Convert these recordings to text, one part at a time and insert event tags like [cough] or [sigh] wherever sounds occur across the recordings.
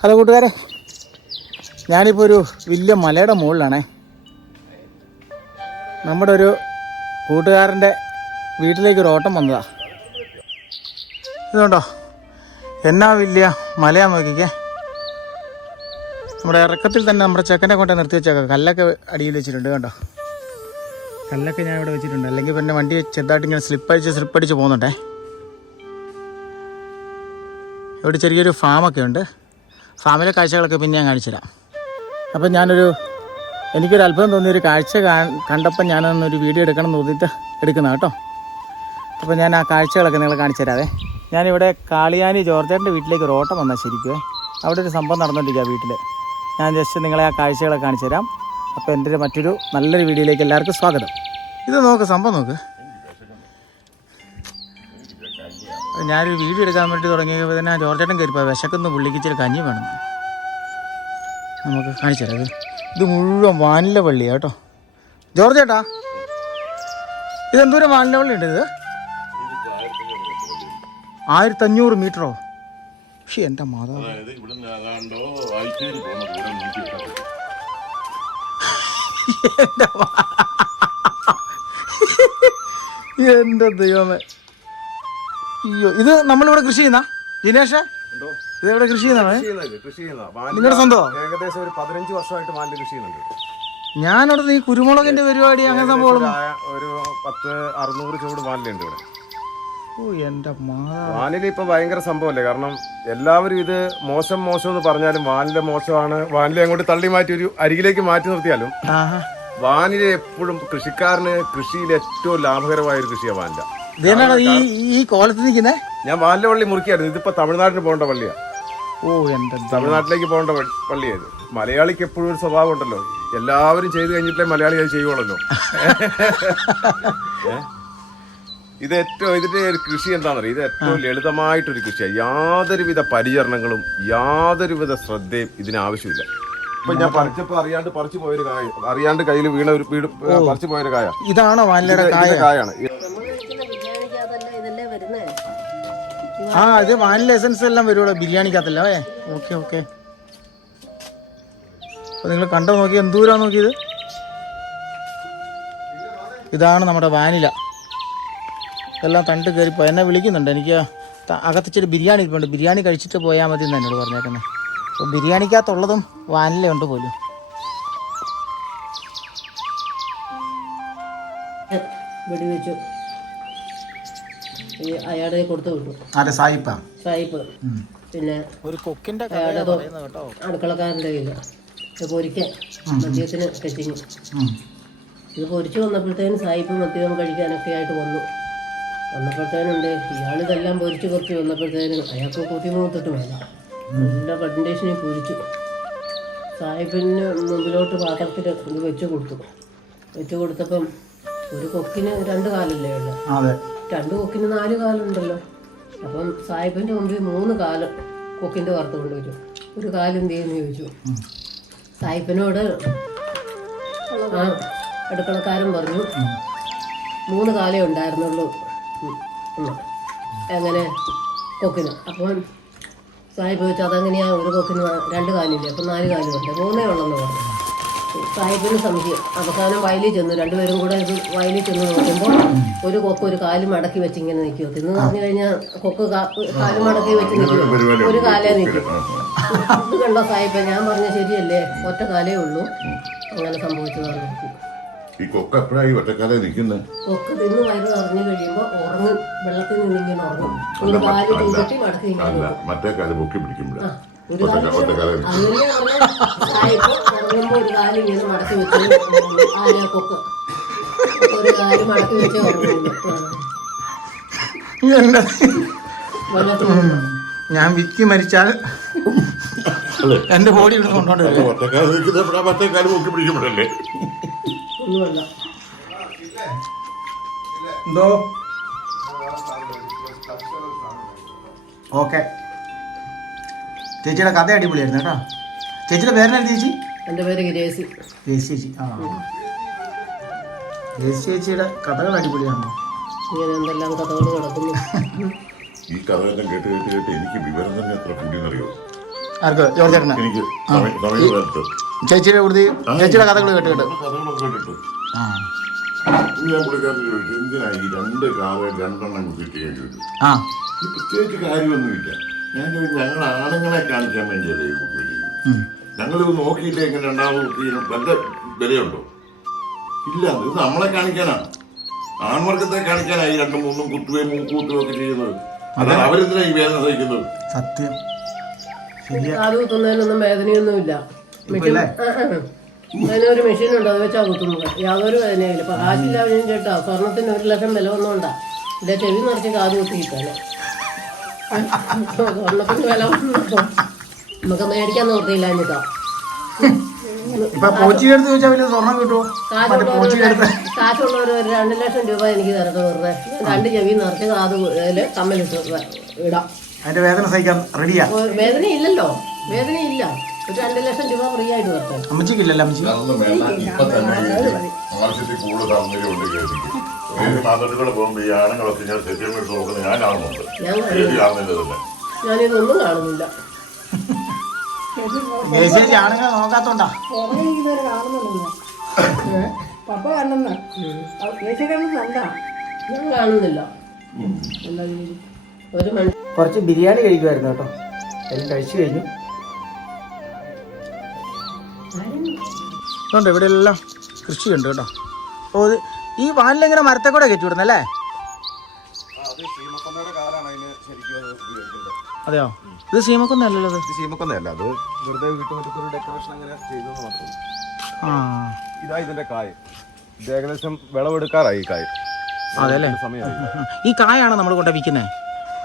Hello കൂട്ടുകാരെ. ഞാനിപ്പോൾ ഒരു വലിയ മലയുടെ മുകളിലാണേ. നമ്മുടെ ഒരു കൂട്ടുകാരന്റെ വീട്ടിലേക്ക് ഒരു ഓട്ടം വന്നതാ. ഇതുണ്ടോ? എന്നാ വലിയ മലയാ നോക്കിക്കേ. നമ്മുടെ ഇറക്കത്തിൽ തന്നെ നമ്മുടെ ചെക്കനെ കൊണ്ട് നിർത്തി വെച്ചേക്കാം. കല്ലൊക്കെ അടിയിൽ വെച്ചിട്ടുണ്ട് കണ്ടോ? കല്ലൊക്കെ ഞാൻ ഇവിടെ വെച്ചിട്ടുണ്ട്. അല്ലെങ്കിൽ പിന്നെ വണ്ടി ചെറുതായിട്ട് ഇങ്ങനെ സ്ലിപ്പടിച്ച് സ്ലിപ്പടിച്ച് പോകുന്നുണ്ടേ ഇവിടെ ചെറിയൊരു ഫാമൊക്കെ ഉണ്ട്. ഫാമിലെ കാഴ്ചകളൊക്കെ പിന്നെ ഞാൻ കാണിച്ചു തരാം അപ്പം ഞാനൊരു എനിക്കൊരു അത്ഭുതം തോന്നിയൊരു കാഴ്ച കണ്ടപ്പോൾ ഞാനൊന്നൊരു വീഡിയോ എടുക്കണം എന്ന് തോന്നിയിട്ട് എടുക്കുന്ന കേട്ടോ. അപ്പോൾ ഞാൻ ആ കാഴ്ചകളൊക്കെ നിങ്ങൾ കാണിച്ചു തരാവേ ഞാനിവിടെ കാളിയാനി ജോർജേട്ടന്റെ വീട്ടിലേക്ക് ഓട്ടം വന്നാൽ ശരിക്കും. അവിടെ ഒരു സംഭവം നടന്നുകൊണ്ടിരിക്കുക വീട്ടിൽ ഞാൻ ജസ്റ്റ് നിങ്ങളെ ആ കാഴ്ചകളൊക്കെ കാണിച്ചു തരാം അപ്പോൾ എന്റെ മറ്റൊരു നല്ലൊരു വീഡിയോയിലേക്ക് എല്ലാവർക്കും സ്വാഗതം. ഇത് നോക്ക് സംഭവം നോക്ക്. ഞാനൊരു വീഡിയോ എടുക്കാൻ വേണ്ടി തുടങ്ങിയപ്പോൾ തന്നെ ആ ജോർജേട്ടൻ കയറിപ്പോൾ വിശക്കുന്ന. പുള്ളിക്ക് ഇച്ചിരി കഞ്ഞി വേണം. നമുക്ക് കാണിച്ചു തരാം. ഇത് മുഴുവൻ വാനില പള്ളിയാണ് കേട്ടോ. ജോർജേട്ടാ ഇത്? എന്തോരം വാനില പള്ളി ഉണ്ട് ഇത് ആയിരത്തഞ്ഞൂറ് മീറ്ററോ പക്ഷേ എന്റെ മാതാ എന്റെ ദൈവമേ. അയ്യോ ഇത് നമ്മളിവിടെ കൃഷി ചെയ്യുന്ന? ദിനേഷ്? ഇത് ഇവിടെ കൃഷി ചെയ്യുന്നതാണ്. കൃഷി നിങ്ങളുടെ സ്വന്തം? ഏകദേശം ഒരു പതിനഞ്ച് വർഷമായിട്ട് മാലിന്യ കൃഷി ചെയ്യുന്നുണ്ട് ഞാനവിടെ ഈ കുരുമുളകിന്റെ പരിപാടി അങ്ങനെ സംഭവം ഒരു പത്ത് അറുന്നൂറ് ചൂട് വാനിലുണ്ട് ഇവിടെ. വാനില ഇപ്പൊ ഭയങ്കര സംഭവല്ലേ കാരണം എല്ലാവരും ഇത് മോശം മോശം എന്ന് പറഞ്ഞാലും വാനില മോശമാണ്. വാനില അങ്ങോട്ട് തള്ളി മാറ്റി ഒരു അരികിലേക്ക് മാറ്റി നിർത്തിയാലും വാനില എപ്പോഴും കൃഷിക്കാരന് കൃഷിയിൽ ഏറ്റവും ലാഭകരമായ ഒരു കൃഷിയാണ് വാനില. ഇതെന്നാണ് ഈ ഈ കോലത്ത് നിൽക്കുന്നേ? ഞാൻ മാലിന്യപള്ളി പള്ളി മുറിക്കായിരുന്നു. ഇതിപ്പോ തമിഴ്നാട്ടിന് പോകേണ്ട പള്ളിയാ. ഓ എന്റെ തമിഴ്നാട്ടിലേക്ക് പോകേണ്ട പള്ളിയായിരുന്നു മലയാളിക്ക് എപ്പോഴും ഒരു സ്വഭാവം ഉണ്ടല്ലോ. എല്ലാവരും ചെയ്ത് കഴിഞ്ഞിട്ടേ മലയാളി അത് ചെയ്യുള്ളല്ലോ? [laughs] ഇത് ഏറ്റവും ഇതിന്റെ ഒരു കൃഷി എന്താണെന്നറിയോ? ഇത് ഏറ്റവും ലളിതമായിട്ടൊരു കൃഷിയാണ് യാതൊരുവിധ പരിചരണങ്ങളും യാതൊരുവിധ ശ്രദ്ധയും ഇതിന് ആവശ്യമില്ല. ഇപ്പൊ ഞാൻ പറിച്ചപ്പോ അറിയാണ്ട് പറിച്ചു പോയൊരു കായ അറിയാണ്ട് കയ്യിൽ വീണ ഒരു വീട് പറിച്ചു പോയൊരു കായ. ഇതാണോ കായാണ്. ആ ഇത് വാനില എസൻസ് എല്ലാം വരുമല്ലോ ബിരിയാണിക്കകത്തല്ലേ? ഓക്കെ ഓക്കെ നിങ്ങൾ കണ്ടോ നോക്കി എന്തൂരാ നോക്കിയത് ഇതാണ് നമ്മുടെ വാനില എല്ലാം തണ്ട് കയറിപ്പോ എന്നെ വിളിക്കുന്നുണ്ട് എനിക്ക് അകത്തിച്ചിട്ട് ബിരിയാണി ഇരിപ്പുണ്ട്. ബിരിയാണി കഴിച്ചിട്ട് പോയാൽ മതി എന്ന് എന്നോട് പറഞ്ഞേക്കുന്നത് അപ്പോൾ ബിരിയാണിക്കകത്തുള്ളതും വാനില ഉണ്ട് പോലും. വെടിവെച്ചു. ഈ അയാളെ കൊടുത്തു വിട്ടു. ആരെ സായിപ്പ? സായിപ്പ്. പിന്നെ ഒരു കൊക്കിന്റെ അടുക്കളക്കാരന്റെ കയ്യിൽ ഇത് പൊരിക്കാൻ മദ്യത്തിന് കെറ്റിങ് ഇത് പൊരിച്ചു വന്നപ്പോഴത്തേനും സായിപ്പ് മദ്യം കഴിക്കാനൊക്കെ ആയിട്ട് വന്നു. വന്നപ്പോഴത്തേനുണ്ട് ഇയാളിതെല്ലാം പൊരിച്ചു കുറച്ച് വന്നപ്പോഴത്തേനും അയാൾക്ക് കുത്തിമൂത്തിട്ട് വേണ്ട എല്ലാ കണ്ടീഷനിൽ പൊരിച്ചു. സാഹിബിന് മുമ്പിലോട്ട് പാത്രത്തിൽ ഇത് വെച്ച് കൊടുത്തു. വെച്ച് കൊടുത്തപ്പം ഒരു കൊക്കിന് രണ്ട് കാലല്ലേ ഉള്ളു. അതെ. രണ്ട് കൊക്കിന് നാല് കാലുണ്ടല്ലോ. അപ്പം സാഹിബിന്റെ മുമ്പിൽ മൂന്ന് കാൽ കൊക്കിന്റെ വറുത്ത് കൊണ്ടുവരും. ഒരു കാൽ എന്ത് ചെയ്യുന്നു ചോദിച്ചു. സാഹിബിനോട് ആ അടുക്കളക്കാരൻ പറഞ്ഞു മൂന്ന് കാലേ ഉണ്ടായിരുന്നുള്ളൂ. എങ്ങനെ? കൊക്കിന്. അപ്പം സാഹിബ് ചോദിച്ചു അതങ്ങനെയാ ഒരു കൊക്കിന് രണ്ട് കാലില്ലേ? അപ്പം നാല് കാലുണ്ട്. മൂന്നേ ഉള്ളെന്ന് പറഞ്ഞു. സാഹിബിന് സമിതി അവസാനം വയലിൽ ചെന്നു. രണ്ടുപേരും കൂടെ ഇത് വയലിൽ ചെന്ന് നോക്കുമ്പോൾ ഒരു കൊക്ക് ഒരു കാൽ മടക്കി വെച്ച് ഇങ്ങനെ നിൽക്കുമോ തിന്ന് പറഞ്ഞു കഴിഞ്ഞാൽ കൊക്ക് കാൽ മടക്കി വെച്ച് നിൽക്കും ഒരു കാലേ നിൽക്കും. ഇത് കണ്ടോ സാഹിബ്? ഞാൻ പറഞ്ഞ ശരിയല്ലേ? ഒറ്റ കാലേ ഉള്ളൂ. അങ്ങനെ സംഭവിച്ചതാണ് ഈ കൊക്ക എപ്പോഴായി ഒറ്റക്കാലേ നിൽക്കുന്നത് കൊക്ക് തിന്ന് വയറ് നിറഞ്ഞു കഴിയുമ്പോൾ ഉറങ്ങും. വെള്ളത്തിൽ നിന്ന് ഇങ്ങനെ ഉറങ്ങും. ഒരു കാൽ മടക്കി മറ്റേ കാലം പൊക്കി പിടിക്കുമ്പോഴാണ് ഒറ്റക്കാലേ പറഞ്ഞ ഉറങ്ങുമ്പോൾ ഒരു കാലം ഇങ്ങനെ മടക്കി വെച്ച് ആന ഒരു കാലം മടക്കി വെച്ച് ഉറങ്ങുന്നു വെള്ളത്തിൽ ഞാൻ വിക്കി മരിച്ചാൽ എന്റെ ബോഡി ഇവിടെ എന്തോ? ഓക്കെ. ചേച്ചിയുടെ കഥ അടിപൊളിയായിരുന്നു കേട്ടോ. ചേച്ചിയുടെ പേരെന്താ ചേച്ചി? എന്റെ പേര് ഗിരേസി ചേച്ചി ആ ചേച്ചിയുടെ കഥകൾ അടിപൊളിയാണോ? ഇങ്ങനെ എന്തെല്ലാം കഥകൾ കിടക്കുന്നു [laughs] ഈ കഥകളെല്ലാം കേട്ട് കേട്ട് കേട്ട് എനിക്ക് വിവരം തന്നെ എത്ര കൂടിയെന്നറിയോ ആർക്ക്? എനിക്ക് തമിഴ് തമിഴ് വരത്ത് ചേച്ചിയുടെ കൂടുതൽ ചേച്ചിയുടെ കഥകൾ കേട്ട് കേട്ട്. കഥകളൊക്കെ കേട്ടിട്ട്. ആ. ഞാൻ പുള്ളിക്കാരൻ ചോദിച്ചു എന്തിനാ ഈ രണ്ട് രണ്ടെണ്ണം കുത്തിയിട്ട് ആ. പ്രത്യേകിച്ച് കാര്യമൊന്നുമില്ല. ഞാൻ ചോദിച്ചു ഞങ്ങൾ ആണുങ്ങളെ കാണിക്കാൻ വേണ്ടിയല്ലേ ഈ ഞങ്ങളിത് നോക്കിയിട്ട് എങ്ങനെ രണ്ടാമത് ഇതിന് വല്ല വിലയുണ്ടോ? ഇല്ല ഇത് നമ്മളെ കാണിക്കാനാണ്. ആൺവർഗത്തെ കാണിക്കാനായി രണ്ടും മൂന്നും കുത്തുകയും മൂക്കൂട്ടുകയും ഒക്കെ ചെയ്യുന്നത്. അതാണ് അവരെന്തിനാ ഈ വേദന സഹിക്കുന്നത്. സത്യം. ശരിയാ. കാത് കുത്തുന്നതിനൊന്നും വേദനയൊന്നുമില്ല. അതിനൊരു മെഷീൻ ഉണ്ട് അത് വെച്ചാ കുത്തുന്നത്. യാതൊരു വേദനയില്ല ഇപ്പൊ കാശില്ല ചേട്ടാ സ്വർണത്തിന് ഒരു ലക്ഷം വില വന്നോണ്ടാ. ഇല്ല ചെവി നിറച്ച് കാത് കുത്തിയിട്ടാണ്. സ്വർണത്തിന് വില വന്നപ്പോ. നമുക്ക് മേടിക്കാൻ നിർത്തിയില്ല എന്നിട്ടോ ഇപ്പൊ പോച്ചിയുടെ അടുത്ത് ചോദിച്ചാൽ വലിയ സ്വർണം കിട്ടുമോ പോച്ചിയുടെ അടുത്ത്. കാശുള്ളവർ ഒരു രണ്ട് ലക്ഷം രൂപ എനിക്ക് തരട്ടെ വെറുതെ. രണ്ട് ചെവി നിറച്ച് കാത് അതിൽ കമ്മലിട്ട് ഇടാം. അതിന്റെ വേദന സഹിക്കാൻ റെഡിയാ വേദന ഇല്ലല്ലോ വേദന ഒരു രണ്ട് ലക്ഷം രൂപ ഫ്രീ ആയിട്ട് തരട്ടെ അമ്മച്ചിക്കില്ലല്ലോ അമ്മച്ചി? അതൊന്നും വേണ്ട. ഇപ്പൊ തന്നെ ഈ ആവശ്യത്തിൽ കൂടുതൽ സൗന്ദര്യമുണ്ട് കേസിക്ക് ഏത് നാട്ടുകൂടെ പോകുമ്പോ ഈ ആണുങ്ങളൊക്കെ ഞാൻ സെറ്റിൽ എടുത്ത് നോക്കുന്നത് ഞാൻ കാണുന്നുണ്ട് ഞാൻ ചേച്ചി കാണുന്നില്ല ഞാനിതൊന്നും കാണുന്നില്ല. [laughs] ആണുങ്ങളെ നോക്കാത്തോണ്ടാ. പപ്പ കണ്ടെന്ന്. ഞാൻ കാണുന്നില്ല. ഒരു കുറച്ച് ബിരിയാണി കഴിക്കുമായിരുന്നു കേട്ടോ. എല്ലാം കഴിച്ചു കഴിഞ്ഞു. അതുകൊണ്ട് ഇവിടെ എല്ലാം കൃഷിയുണ്ട് കേട്ടോ. ഓ ഈ വാനിലിങ്ങനെ മരത്തെ കൂടെ കയറ്റി വിടുന്നല്ലേ? അതെയോ? ഇത് സീമക്കൊന്നല്ലല്ലോ ഇത്? സീമക്കൊന്നല്ല അത് വെറുതെ വീട്ടുമുറ്റത്തൊരു ഡെക്കറേഷൻ അങ്ങനെ ചെയ്തെന്ന് മാത്രമേ ആ. ഇതാ ഇതിന്റെ കായ്. ഇത് ഏകദേശം വിളവെടുക്കാറായി കായ്. അതെല്ലേ? സമയമായി. ഈ കായാണ് നമ്മൾ കൊണ്ട് വിൽക്കുന്നത്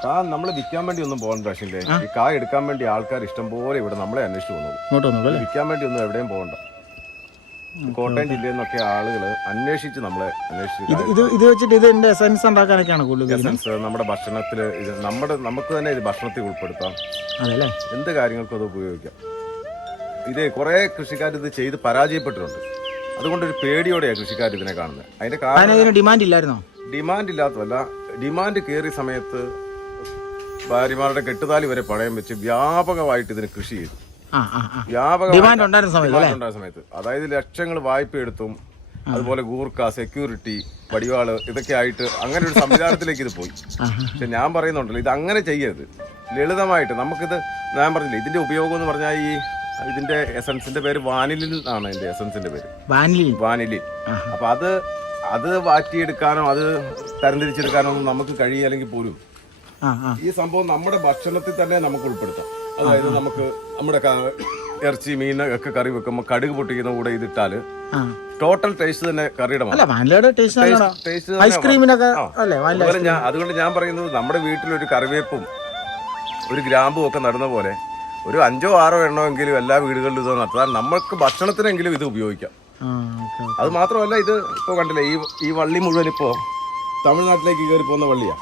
കാ നമ്മൾ വിൽക്കാൻ വേണ്ടി ഒന്നും പോകണ്ട പക്ഷേ ഈ കായ എടുക്കാൻ വേണ്ടി ആൾക്കാർ ഇഷ്ടം പോലെ ഇവിടെ നമ്മളെ അന്വേഷിച്ചു അല്ലേ? വിൽക്കാൻ വേണ്ടി ഒന്നും എവിടെയും പോകണ്ട. കോട്ടയം ജില്ലയിൽ നിന്നൊക്കെ ആളുകൾ അന്വേഷിച്ച് നമ്മളെ ഇത് അന്വേഷിച്ച് ഇത് ഇത് വെച്ചിട്ട് എസൻസ് ഉണ്ടാക്കാനൊക്കെയാണ് കൂടുതൽ എസൻസ് നമ്മുടെ ഭക്ഷണത്തിൽ ഇത് നമ്മുടെ നമുക്ക് തന്നെ ഇത് ഭക്ഷണത്തിൽ ഉൾപ്പെടുത്താം. അതെല്ലേ? എന്ത് കാര്യങ്ങൾക്കും അത് ഉപയോഗിക്കാം. ഇത് കുറേ കൃഷിക്കാർ ഇത് ചെയ്ത് പരാജയപ്പെട്ടിട്ടുണ്ട്. അതുകൊണ്ട് ഒരു പേടിയോടെയാണ് കൃഷിക്കാർ ഇതിനെ കാണുന്നത്. അതിന്റെ കാരണം ഡിമാൻഡ് ഇല്ലായിരുന്നോ? ഡിമാൻഡ് ഇല്ലാത്തതല്ല. ഡിമാൻഡ് കയറിയ സമയത്ത് ഭാര്യമാരുടെ കെട്ടുതാലി വരെ പണയം വെച്ച് വ്യാപകമായിട്ട് ഇതിന് കൃഷി ചെയ്തു. ഡിമാൻഡ് ഉണ്ടായിരുന്ന സമയത്ത് അതായത് ലക്ഷങ്ങൾ വായ്പ എടുത്തും അതുപോലെ ഗൂർക്ക സെക്യൂരിറ്റി വടിവാൾ ഇതൊക്കെ ആയിട്ട് അങ്ങനെ ഒരു സംവിധാനത്തിലേക്ക് ഇത് പോയി. പക്ഷെ ഞാൻ പറയുന്നുണ്ടല്ലോ ഇത് അങ്ങനെ ചെയ്യരുത്. ലളിതമായിട്ട് നമുക്കിത് ഞാൻ പറഞ്ഞില്ല ഇതിന്റെ ഉപയോഗം എന്ന് പറഞ്ഞാൽ ഈ ഇതിന്റെ എസൻസിന്റെ പേര് വാനിലിൻ ആണ് ഇതിന്റെ എസൻസിന്റെ പേര്. വാനിലി വാനിലിൻ അപ്പൊ അത് അത് വാറ്റിയെടുക്കാനോ അത് തരംതിരിച്ചെടുക്കാനോ ഒന്നും നമുക്ക് കഴിയില്ലെങ്കിൽ പോലും ഈ സംഭവം നമ്മുടെ ഭക്ഷണത്തിൽ തന്നെ നമുക്ക് ഉൾപ്പെടുത്താം. അതായത് നമുക്ക് നമ്മുടെ ക- ഇറച്ചി മീൻ ഒക്കെ കറി വെക്കുമ്പോൾ കടുക് പൊട്ടിക്കുന്ന കൂടെ ഇതിട്ടാൽ ആ. ടോട്ടൽ ടേസ്റ്റ് തന്നെ കറിയുടെ അല്ല വാനിലയുടെ ടേസ്റ്റ് ഐസ്ക്രീമിനൊക്കെ അല്ലേ വാനില അതുപോലെ ഞാൻ അതുകൊണ്ട് ഞാൻ പറയുന്നത് നമ്മുടെ വീട്ടിലൊരു കറിവേപ്പും ഒരു ഗ്രാമ്പും ഒക്കെ നടുന്ന പോലെ ഒരു അഞ്ചോ ആറോ എണ്ണോ എങ്കിലും എല്ലാ വീടുകളിലും ഇത് നടത്താൻ നമുക്ക് ഭക്ഷണത്തിനെങ്കിലും ഇത് ഉപയോഗിക്കാം. ആ ഓക്കെ അത് മാത്രമല്ല ഇത് ഇപ്പോൾ കണ്ടില്ലേ ഈ ഈ വള്ളി മുഴുവൻ ഇപ്പോൾ തമിഴ്നാട്ടിലേക്ക് കയറി പോകുന്ന വള്ളിയാ.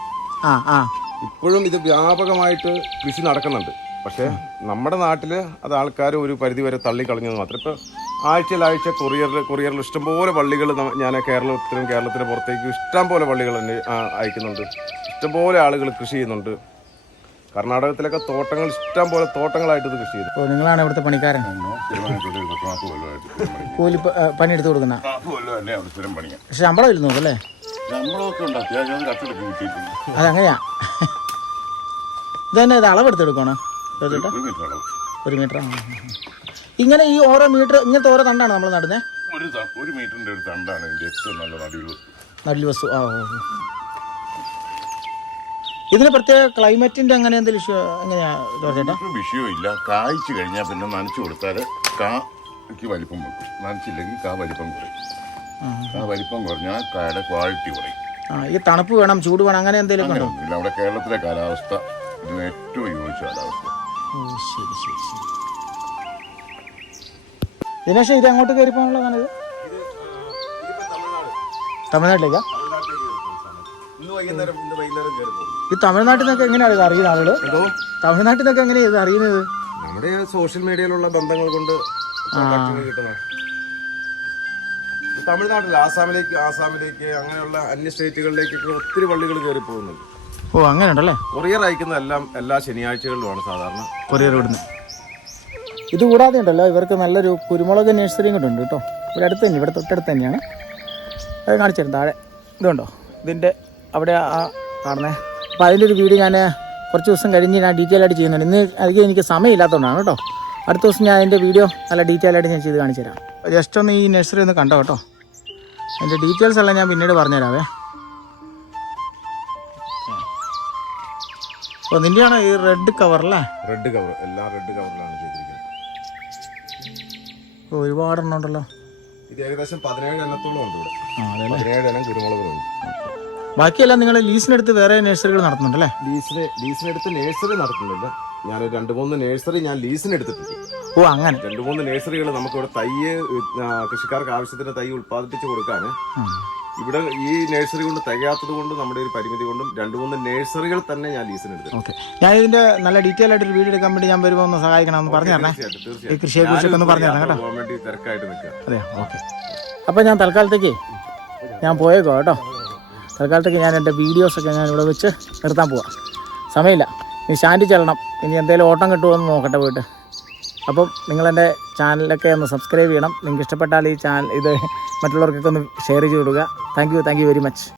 ആ ആ. ഇപ്പോഴും ഇത് വ്യാപകമായിട്ട് കൃഷി നടക്കുന്നുണ്ട്. പക്ഷേ നമ്മുടെ നാട്ടിൽ അത് ആൾക്കാർ ഒരു പരിധി വരെ തള്ളിക്കളഞ്ഞത് മാത്രം. ഇപ്പോൾ ആഴ്ചയിലാഴ്ച കൊറിയറിൽ കൊറിയറിൽ ഇഷ്ടംപോലെ പള്ളികൾ ഞാൻ കേരളത്തിലും കേരളത്തിന് പുറത്തേക്കും ഇഷ്ടം പോലെ പള്ളികൾ തന്നെ അയക്കുന്നുണ്ട്. ഇഷ്ടംപോലെ ആളുകൾ കൃഷി ചെയ്യുന്നുണ്ട്. കർണാടകത്തിലൊക്കെ തോട്ടങ്ങൾ ഇഷ്ടം പോലെ തോട്ടങ്ങളായിട്ട് ഇത് കൃഷി ചെയ്തു നിങ്ങളാണ് ഇവിടുത്തെ പണിക്കാരൻ. കൂലി പണിയെടുത്ത് കൊടുക്കുന്ന? ശമ്പളം ഇരുന്നു അല്ലേ? അതങ്ങനെയാ. ഇതന്നെ തന്നെ ഇത് അളവെടുത്തെടുക്കണോ ചേട്ടാ ഒരു മീറ്റർ ഇങ്ങനെ ഈ ഓരോ മീറ്റർ ഇങ്ങനത്തെ ഓരോ തണ്ടാണ് നമ്മൾ നടുന്നത് ഒരു ഒരു മീറ്ററിന്റെ ഒരു തണ്ടാണ് ഇതിന്റെ ഏറ്റവും നല്ല നടുവ് നടുൽ വസ്തു. ആ ഓ. ഇതിന് പ്രത്യേക ക്ലൈമറ്റിന്റെ അങ്ങനെ എന്തെങ്കിലും ഇഷ്യൂ എങ്ങനെയാ ചേട്ടാ ഒരു വിഷയമില്ല കായ്ച്ചു കഴിഞ്ഞാൽ പിന്നെ നനച്ചു കൊടുത്താൽ കായ്ക്ക് വലിപ്പം വെക്കും നനച്ചില്ലെങ്കിൽ കാ വലിപ്പം കുറയും. കാ വലിപ്പം കുറഞ്ഞാൽ കായുടെ ക്വാളിറ്റി കുറയും. ആ ഈ തണുപ്പ് വേണം ചൂട് വേണം അങ്ങനെ എന്തെങ്കിലും അവിടെ കേരളത്തിലെ കാലാവസ്ഥ ഇതിന് ഏറ്റവും യോജിച്ച കാലാവസ്ഥ. ശരി ശരി ശരി. ദിനേശ് ഇത് അങ്ങോട്ട് കയറി പോകാനുള്ളതാണ് ഇത്? തമിഴ്നാട്ടിലേക്കാ? ഈ തമിഴ്നാട്ടിൽ നിന്നൊക്കെ എങ്ങനെയാണ് ഇത് അറിയുന്ന ആളുകൾ തമിഴ്നാട്ടിൽ നിന്നൊക്കെ എങ്ങനെയാണ് ഇത് അറിയുന്നത്? നമ്മുടെ സോഷ്യൽ മീഡിയയിലുള്ള ബന്ധങ്ങൾ കൊണ്ട് തമിഴ്നാട്ടിൽ ആസാമിലേക്ക് ആസാമിലേക്ക് അങ്ങനെയുള്ള അന്യ സ്റ്റേറ്റുകളിലേക്കൊക്കെ ഒത്തിരി വള്ളികൾ കയറി പോകുന്നുണ്ട് ഓ അങ്ങനെ ഉണ്ടല്ലേ കൊറിയർ അയക്കുന്ന എല്ലാം എല്ലാ ശനിയാഴ്ചകളിലുമാണ് സാധാരണ. കൊറിയർ ഇവിടുന്ന്. ഇത് കൂടാതെ ഉണ്ടല്ലോ ഇവർക്ക് നല്ലൊരു കുരുമുളക് നഴ്സറിയും കൂടെ ഉണ്ട് കേട്ടോ. ഇവിടെ അടുത്ത് തന്നെ ഇവിടെ തൊട്ടടുത്ത് തന്നെയാണ്. അത് കാണിച്ചു തരും താഴെ. ഇതുണ്ടോ? ഇതിന്റെ അവിടെ ആ കാണുന്നേ. അപ്പോൾ അതിന്റെ ഒരു വീഡിയോ ഞാൻ കുറച്ച് ദിവസം കഴിഞ്ഞ് ഞാൻ ഡീറ്റെയിൽ ആയിട്ട് ചെയ്യുന്നുണ്ട്. ഇന്ന് അധികം എനിക്ക് സമയമില്ലാത്തതുകൊണ്ടാണ് കേട്ടോ. അടുത്ത ദിവസം ഞാൻ അതിന്റെ വീഡിയോ നല്ല ഡീറ്റെയിൽ ആയിട്ട് ഞാൻ ചെയ്ത് കാണിച്ചു തരാം. ജസ്റ്റ് ഒന്ന് ഈ നഴ്സറി ഒന്ന് കണ്ടോ കേട്ടോ. അതിന്റെ ഡീറ്റെയിൽസ് എല്ലാം ഞാൻ പിന്നീട് പറഞ്ഞുതരാവേ. അപ്പോൾ നിന്റെയാണ് ഈ റെഡ് കവറല്ലേ റെഡ് കവർ എല്ലാ റെഡ് കവറിലാണ് ചെയ്തിരിക്കുന്നത്. ഒരുപാടെണ്ണം ഉണ്ടല്ലോ. ഇത് ഏകദേശം പതിനേഴ് എണ്ണത്തോളം ഉണ്ട് ഇവിടെ. ആ അതെ പതിനേഴ് എണ്ണം കുരുമുളകുകളുണ്ട് ബാക്കിയെല്ലാം നിങ്ങൾ ലീസിനെടുത്ത് വേറെ നഴ്സറികൾ നടത്തുന്നുണ്ടല്ലേ? ലീസിന് ലീസിനെടുത്ത് നേഴ്സറി നടത്തുന്നില്ല. ഞാൻ രണ്ട് മൂന്ന് നേഴ്സറി ഞാൻ ലീസിന് എടുത്തിട്ടുണ്ട് ഓ അങ്ങനെ. രണ്ട് മൂന്ന് നേഴ്സറികൾ നമുക്കിവിടെ തയ്യ് ആ, കൃഷിക്കാർക്ക് ആവശ്യത്തിന് തൈ ഉൽപ്പാദിപ്പിച്ച് കൊടുക്കാന്. ഇവിടെ ഈ നഴ്സറി കൊണ്ട് തികയാത്തത് കൊണ്ട് നമ്മുടെ ഒരു പരിമിതി കൊണ്ടും രണ്ട് മൂന്ന് നഴ്സറികൾ തന്നെ ഞാൻ ലീസിന് എടുത്തു ഓക്കെ. ഞാൻ ഇതിന്റെ നല്ല ഡീറ്റെയിൽ ആയിട്ട് ഒരു വീഡിയോ എടുക്കാൻ വേണ്ടി ഞാൻ വരുമ്പോൾ ഒന്ന് സഹായിക്കണം എന്ന് പറഞ്ഞു തരണേ. ഈ കൃഷിയെ കുറിച്ചൊക്കെ ഒന്ന് പറഞ്ഞു തരണം കേട്ടോ. പോകാൻ വേണ്ടി തിരക്കായിട്ട് നിൽക്കുക അതെ ഓക്കെ. അപ്പോൾ ഞാൻ തൽക്കാലത്തേക്ക് ഞാൻ പോയേക്കോ കേട്ടോ? തൽക്കാലത്തേക്ക് ഞാൻ എന്റെ വീഡിയോസൊക്കെ ഞാൻ ഇവിടെ വെച്ച് നിർത്താൻ പോവാം. സമയമില്ല. ഇനി ശാന്തി ചെല്ലണം. ഇനി എന്തെങ്കിലും ഓട്ടം കിട്ടുമോ എന്ന് നോക്കട്ടെ പോയിട്ട്. അപ്പം നിങ്ങളെന്റെ ചാനലൊക്കെ ഒന്ന് സബ്സ്ക്രൈബ് ചെയ്യണം. നിങ്ങൾക്ക് ഇഷ്ടപ്പെട്ടാൽ ഈ ചാനൽ ഇത് മറ്റുള്ളവർക്കൊക്കെ ഒന്ന് ഷെയർ ചെയ്ത് കൊടുക്കുക. Thank you thank you very much